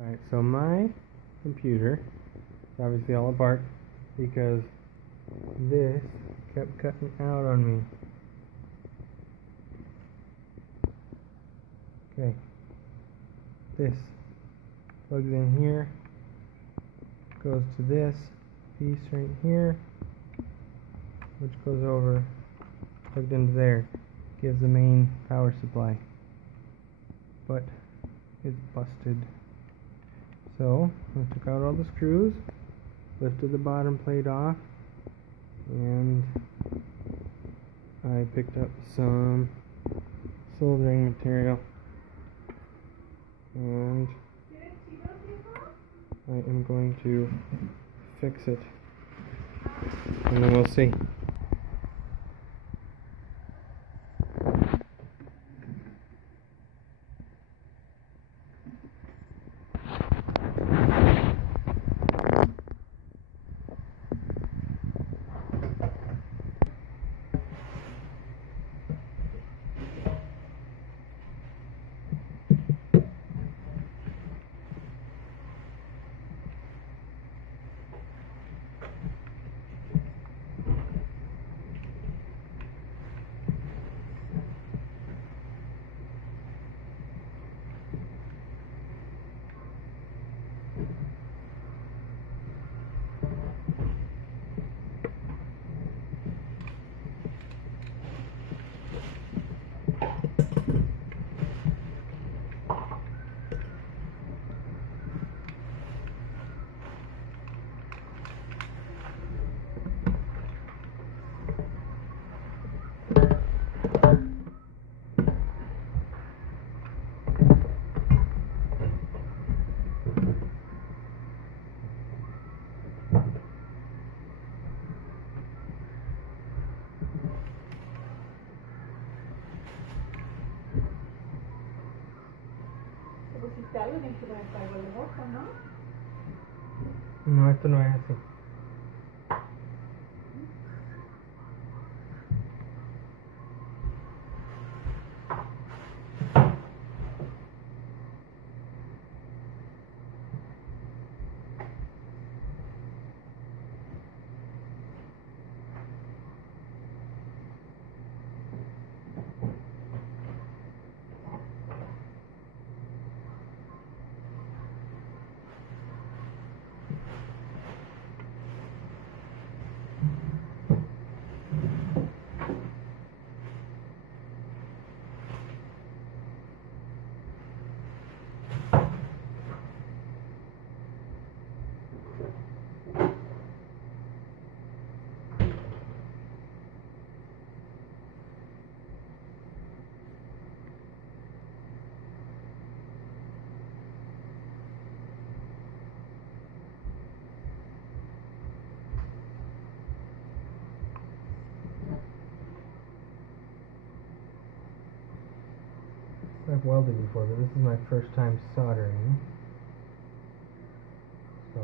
Right, so my computer is obviously all apart because this kept cutting out on me. Okay, this plugs in here, goes to this piece right here, which goes over, plugged into there, gives the main power supply, but it's busted. So I took out all the screws, lifted the bottom plate off, and I picked up some soldering material, and I am going to fix it, and then we'll see. ¿Pusiste algo? ¿Tienes que ponerte algo en los ojos, no? No, esto no es así. I've welded before, but this is my first time soldering, so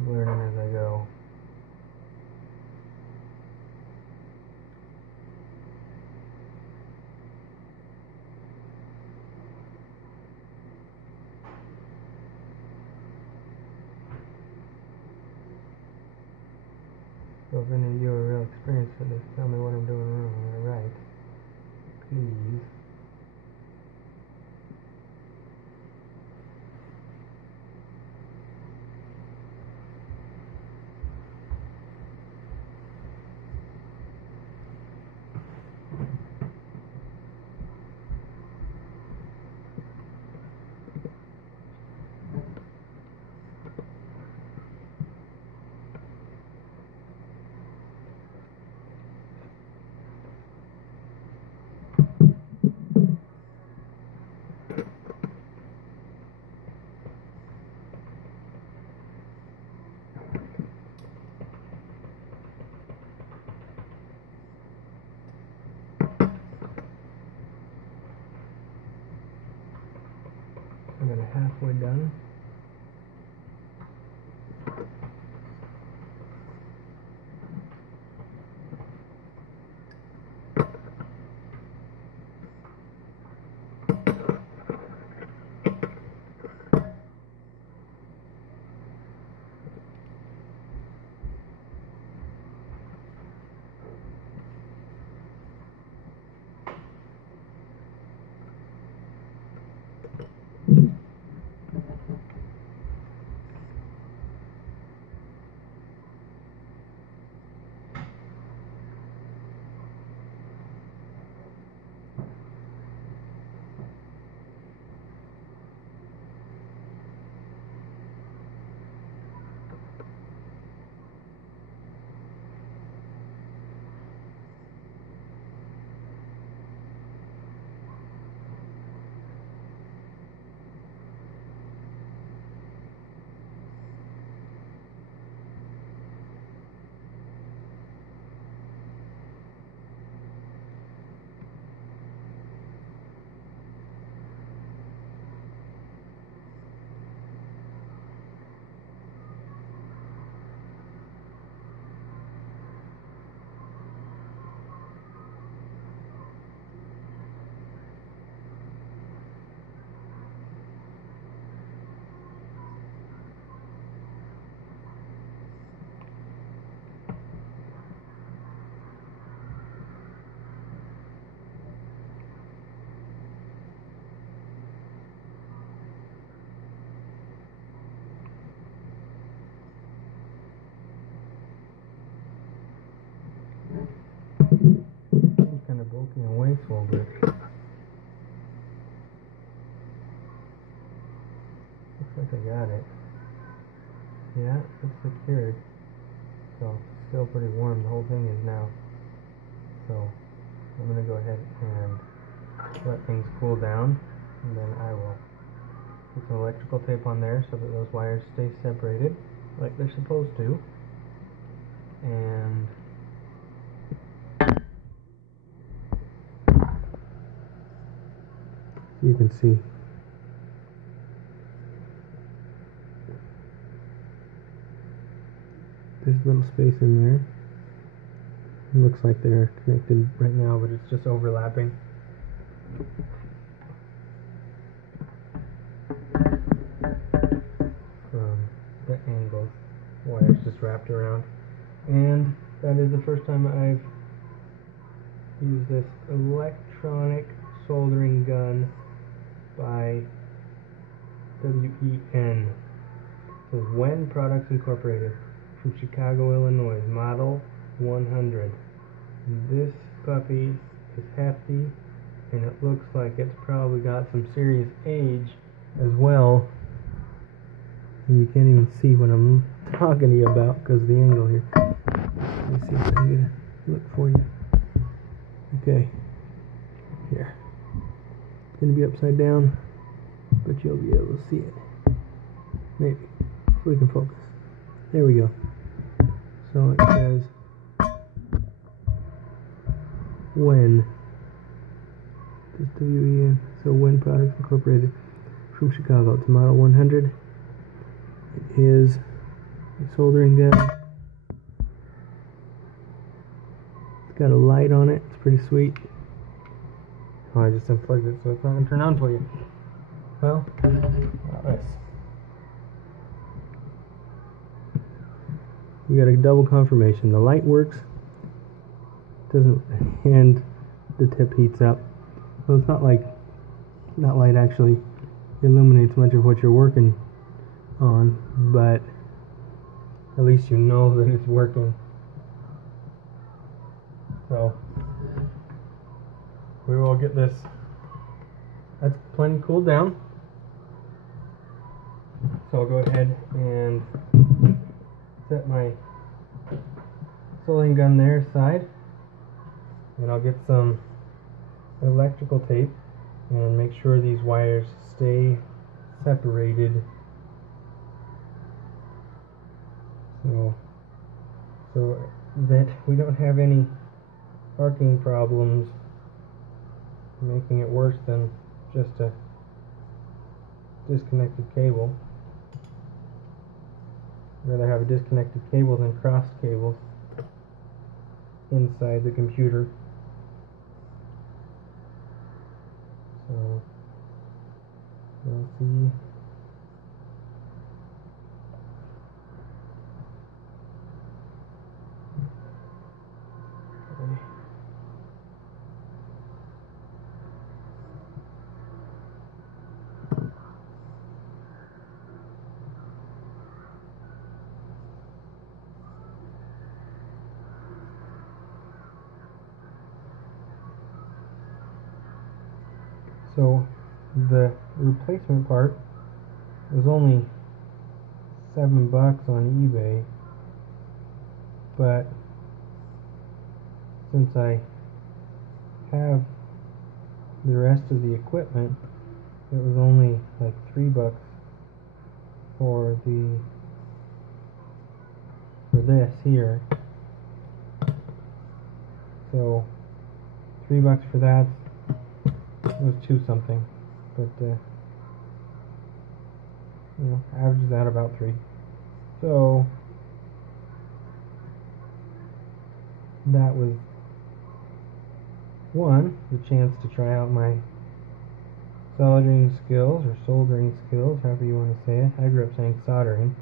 I'm learning as I go. So if any of you are real experienced with this, tell me what I'm doing wrong or right, please. I'm about halfway done. poking away solder. Looks like I got it. Yeah, it's secured. So it's still pretty warm. The whole thing is now. So I'm gonna go ahead and let things cool down, and then I will put some electrical tape on there so that those wires stay separated like they're supposed to. And you can see there's a little space in there. It looks like they're connected right now, but it's just overlapping. From the angle, wires just wrapped around. And that is the first time I've used this electronic soldering gun by WEN. It says WEN Products Incorporated from Chicago, Illinois, model 100. This puppy is hefty, and it looks like it's probably got some serious age as well. And you can't even see what I'm talking to you about because of the angle here. Let me see if I can get a look for you. Okay, here. It's going to be upside down, but you'll be able to see it. Maybe, if we can focus. There we go. So it says WEN. Just WEN. So WEN Products Incorporated from Chicago. It's model 100. It is a soldering gun. It's got a light on it. It's pretty sweet. Oh, I just unplugged it, so it's not going to turn on for you. Well, nice. You got a double confirmation. The light works. Doesn't, and the tip heats up. So it's not like that light actually illuminates much of what you're working on, but at least you know that it's working. So we will get this. That's plenty cooled down. So I'll go ahead and set my soldering gun there aside, and I'll get some electrical tape and make sure these wires stay separated. So that we don't have any arcing problems, making it worse than just a disconnected cable. I'd rather have a disconnected cable than crossed cables inside the computer. So we'll see. Okay. So the replacement part was only $7 on eBay, but since I have the rest of the equipment, it was only like $3 for this here. So $3 for that. It was 2 something, but you know, averages out about 3. So that was the chance to try out my soldering skills or soldering skills, however you want to say it. I grew up saying soldering.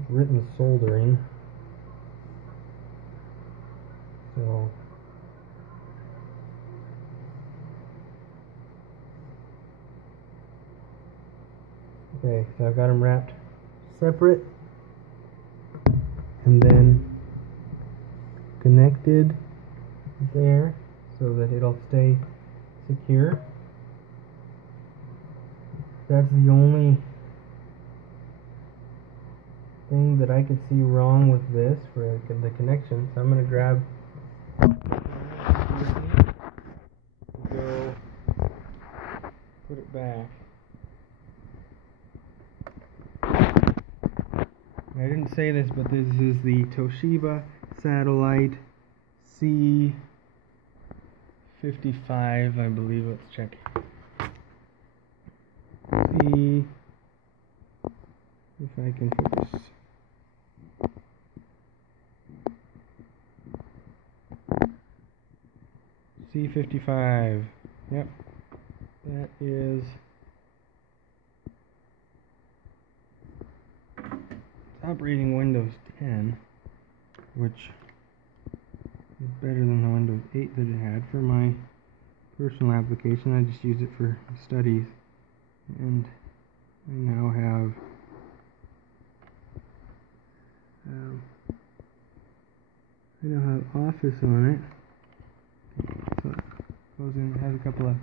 It's written soldering. So okay, so I've got them wrapped separate and then connected there. so that it'll stay secure. That's the only thing that I could see wrong with this for the connection. So I'm going to grab go put it back. I didn't say this, but this is the Toshiba Satellite C55, I believe. Let's check. C, if I can focus. C55. Yep. That is operating Windows 10, which is better than the Windows 8 that it had. For my personal application, I just use it for studies, and I now have Office on it. So it goes in, it has a couple of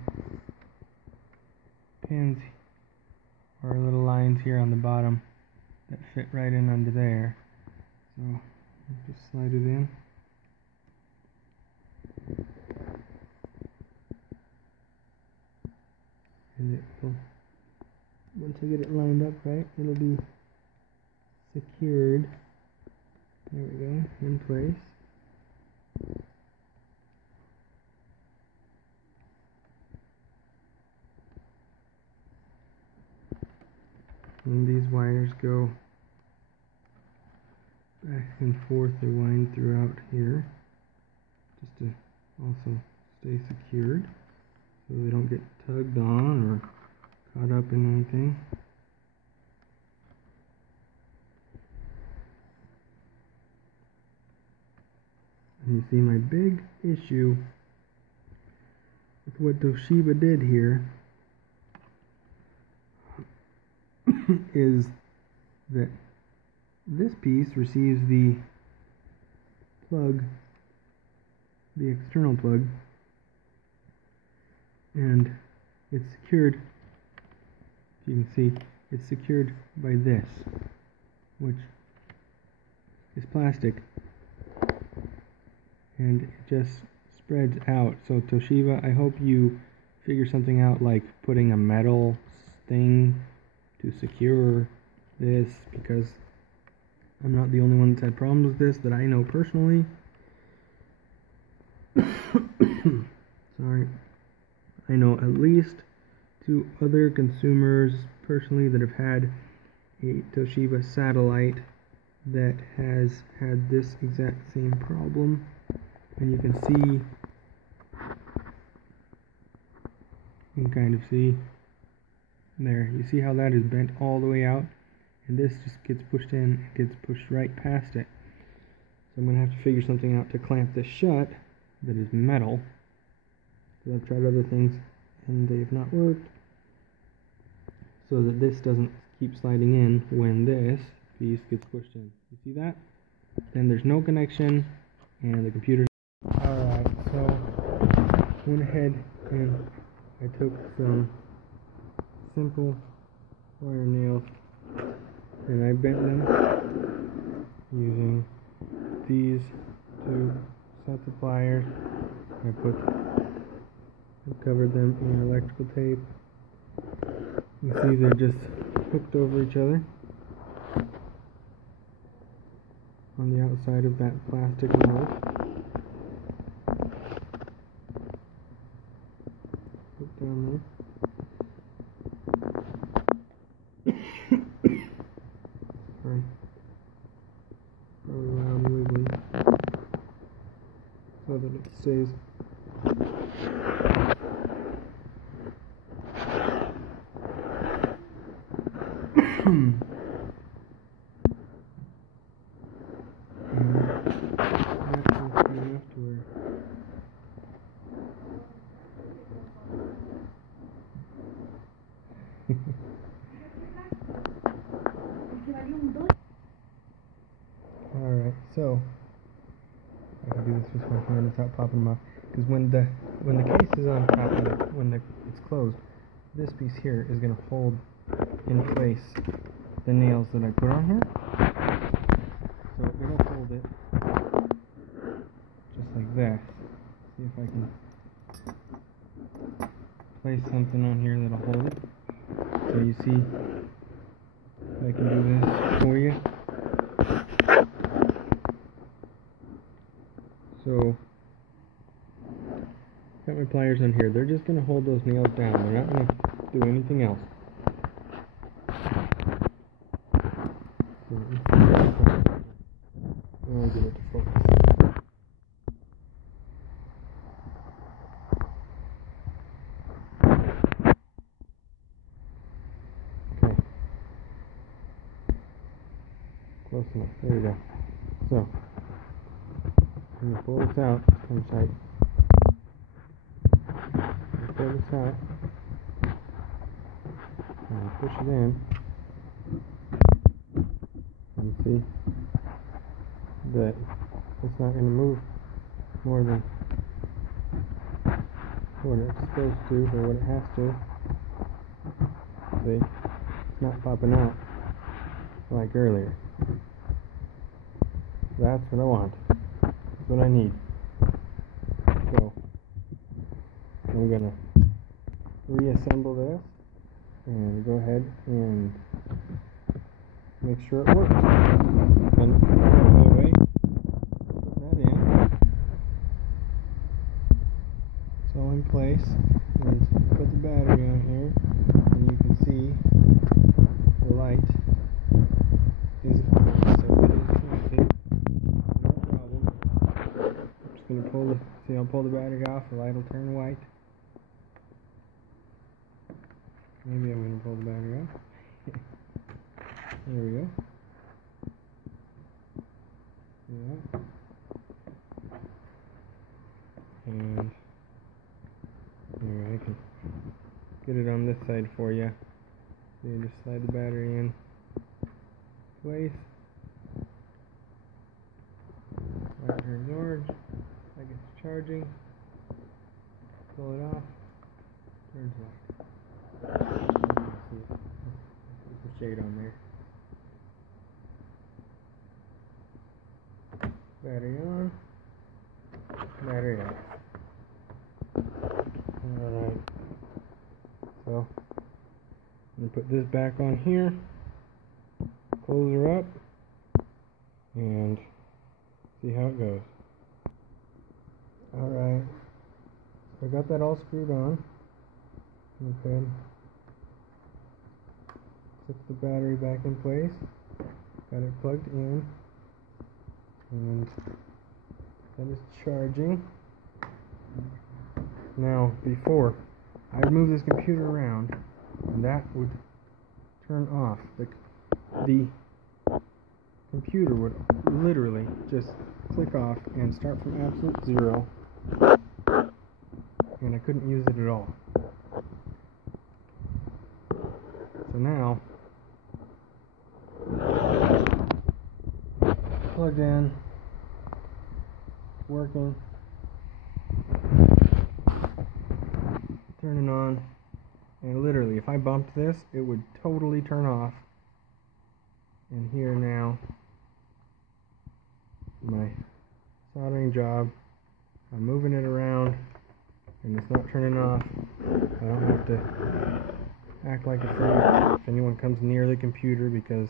pins or little lines here on the bottom that fit right in under there. So just slide it in. And it will, once I get it lined up right, it'll be secured. There we go, in place. And these wires go back and forth, they wind throughout here, just to also stay secured, so they don't get tugged on or caught up in anything. And you see my big issue with what Toshiba did here is that this piece receives the plug, the external plug, and it's secured, if you can see, it's secured by this, which is plastic, and it just spreads out. So Toshiba, I hope you figure something out, like putting a metal thing to secure this, because I'm not the only one that's had problems with this that I know personally. Sorry. I know at least 2 other consumers personally that have had a Toshiba Satellite that has had this exact same problem. And you can see, you can kind of see there, you see how that is bent all the way out, and this just gets pushed in, it gets pushed right past it. So I'm going to have to figure something out to clamp this shut that is metal, because I've tried other things and they've not worked, so that this doesn't keep sliding in when this piece gets pushed in. You see that? Then there's no connection and the computer. Alright, so went ahead and I took some simple wire nails and I bent them using these 2 sets of pliers. I covered them in electrical tape. You see they're just hooked over each other on the outside of that plastic mold. Put down there. Sorry. Probably loud and wiggly. So that it stays. Alright, so I have do this with my hand without popping them off. Because when the case is on top of it, it's closed, this piece here is going to hold in place the nails that I put on here. So it'll hold it just like that. See if I can place something on here that'll hold it. So you see, I can do this for you. So, got my pliers on here. They're just going to hold those nails down. They're not going to do anything else. So, I'll get it to focus. Okay. Close enough. There we go. So, I'm going to pull this out. Come tight. Pull this out. And push it in. And see that it's not going to move more than what it's supposed to, or what it has to. See? It's not popping out like earlier. That's what I want. That's what I need. So, I'm going to reassemble this and go ahead and make sure it works. And by the way, put that in. It's all in place. And put the battery on here, and you can see the light is on. So it is connected. No problem. I'm just going to pull the, see, I'll pull the battery off, the light will turn white. Maybe I'm going to pull the battery off. There we go. Yeah. And here, I can get it on this side for you. So you just slide the battery in place. Light turns orange, like it's charging. Pull it off. Turns white. See, there's a shade on there. Battery on. Battery off. Alright. So, I'm going to put this back on here. Close her up. And see how it goes. Alright. So I got that all screwed on. Okay. Put the battery back in place. Got it plugged in. And that is charging. Now, before, I'd move this computer around, and that would turn off. The computer would literally just click off and start from absolute zero, and I couldn't use it at all. So now, plugged in, working, turning on, and literally if I bumped this, it would totally turn off. And here now, my soldering job, I'm moving it around, and it's not turning off. I don't have to act like a freak if anyone comes near the computer, because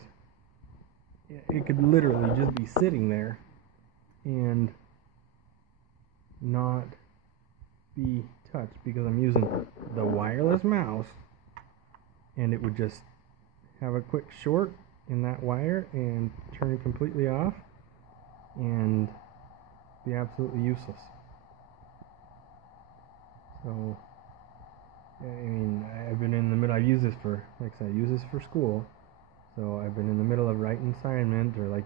it could literally just be sitting there and not be touched, because I'm using the wireless mouse, and it would just have a quick short in that wire and turn it completely off and be absolutely useless. So, I mean, I've been in the middle, I use this for, like I said, I use this for school. So I've been in the middle of writing assignment, or like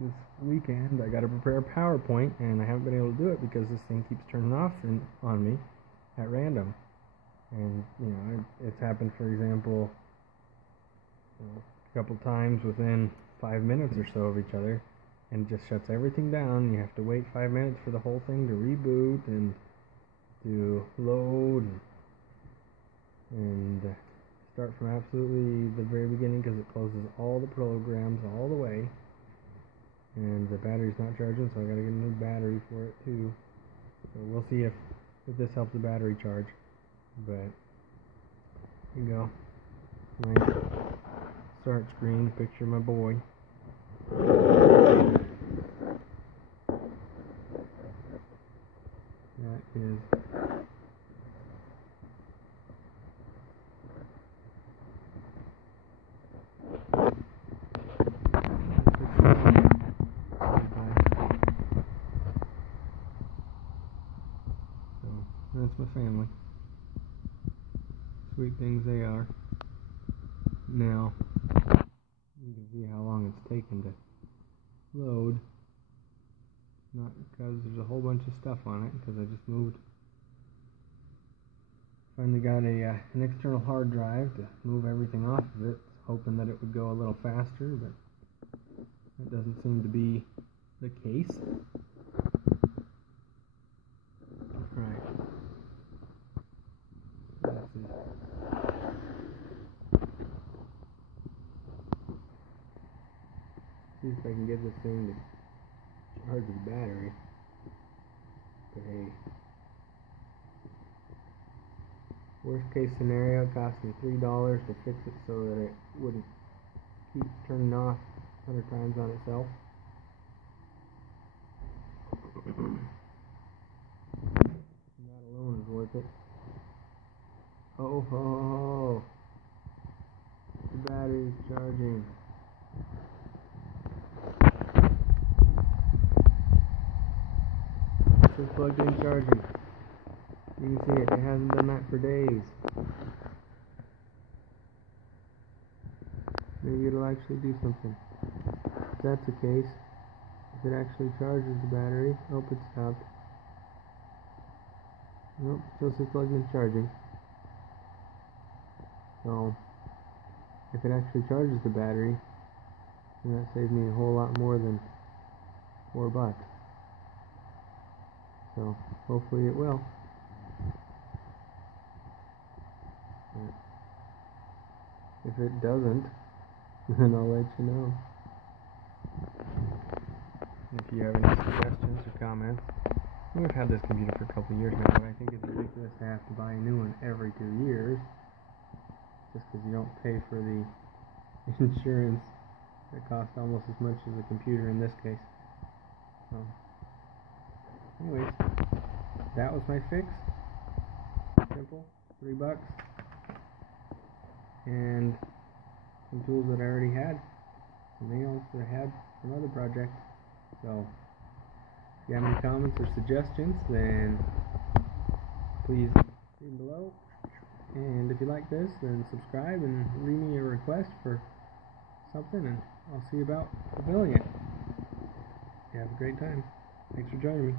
this weekend I got to prepare a PowerPoint, and I haven't been able to do it because this thing keeps turning off on me at random. And you know, it's happened, for example, a couple times within 5 minutes or so of each other. and it just shuts everything down. You have to wait 5 minutes for the whole thing to reboot and to load and start from absolutely the very beginning, because it closes all the programs all the way. And the battery's not charging, so I gotta get a new battery for it too. So we'll see if this helps the battery charge. But here you go. Nice start screen, picture of my boy. That is that's my family. Sweet things they are. Now, you can see how long it's taken to load. Not because there's a whole bunch of stuff on it, because I just moved. Finally got an external hard drive to move everything off of it, hoping that it would go a little faster, but that doesn't seem to be the case. Right. See if I can get this thing to charge the battery. But hey, worst case scenario, it cost me $3 to fix it so that it wouldn't keep turning off 100 times on itself. That alone is worth it. Oh ho! The battery's charging. It's plugged in charging. You can see it hasn't done that for days. Maybe it'll actually do something. If that's the case, if it actually charges the battery, oh, it stopped. Nope, still says plugged in charging. So, if it actually charges the battery, then that saves me a whole lot more than $4. So, hopefully it will. But if it doesn't, then I'll let you know. If you have any suggestions or comments. We've had this computer for a couple of years now, but I think it's ridiculous to have to buy a new one every 2 years. Just because you don't pay for the insurance that costs almost as much as a computer in this case. So, anyways, that was my fix. Simple, $3. And some tools that I already had, some nails that I had from other projects. So, if you have any comments or suggestions, then please read below. And if you like this, then subscribe and leave me a request for something, and I'll see about fulfilling it. You have a great time. Thanks for joining me.